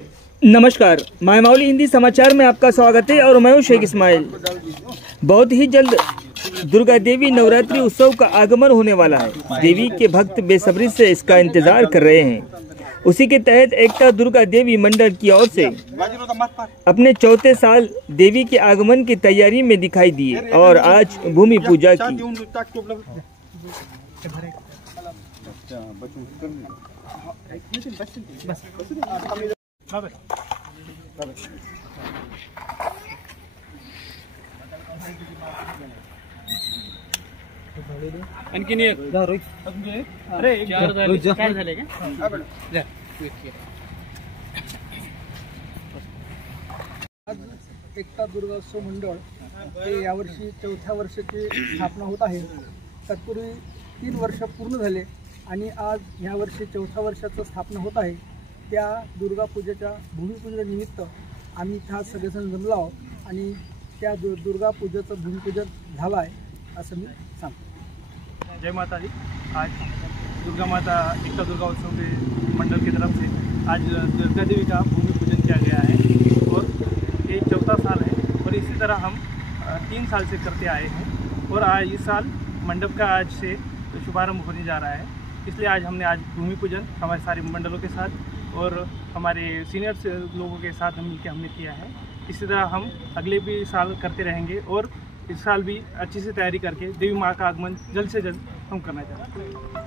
नमस्कार, मायमावली हिंदी समाचार में आपका स्वागत है और मैं हूं शेख इस्माइल। बहुत ही जल्द दुर्गा देवी नवरात्रि उत्सव का आगमन होने वाला है। देवी के भक्त बेसब्री से इसका इंतजार कर रहे हैं। उसी के तहत एकता दुर्गा देवी मंडल की ओर से अपने चौथे साल देवी के आगमन की तैयारी में दिखाई दिए और आज भूमि पूजा की। आणखीन एक अरे चार झाले का? आज एकता दुर्गा उत्सव मंडळ हे यावर्षी चौथ्या वर्षाची स्थापना होत आहे। तत्पूर्वी 3 वर्ष पूर्ण झाले आणि आज ह्या वर्षी चौथ्या वर्षाचं स्थापना होत आहे। त्या दुर्गा पूजेच्या भूमिपूजनानिमित्त आम्ही इथं सगळेजण जमलो आहोत आणि त्या दुर्गा पूजेचं भूमिपूजन झालं आहे असं मी सांगतो। जय माता दी। आज दुर्गा माता एकता दुर्गा उत्सव के मंडल की तरफ से आज दुर्गा देवी का भूमि पूजन किया गया है और ये चौथा साल है और इसी तरह हम 3 साल से करते आए हैं और आज इस साल मंडप का आज से शुभारंभ होने जा रहा है। इसलिए आज हमने भूमि पूजन हमारे सारे मंडलों के साथ और हमारे सीनियर्स लोगों के साथ हमने किया है। इसी तरह हम अगले भी साल करते रहेंगे और इस साल भी अच्छी से तैयारी करके देवी माँ का आगमन जल्द से जल्द हम करना चाहते हैं।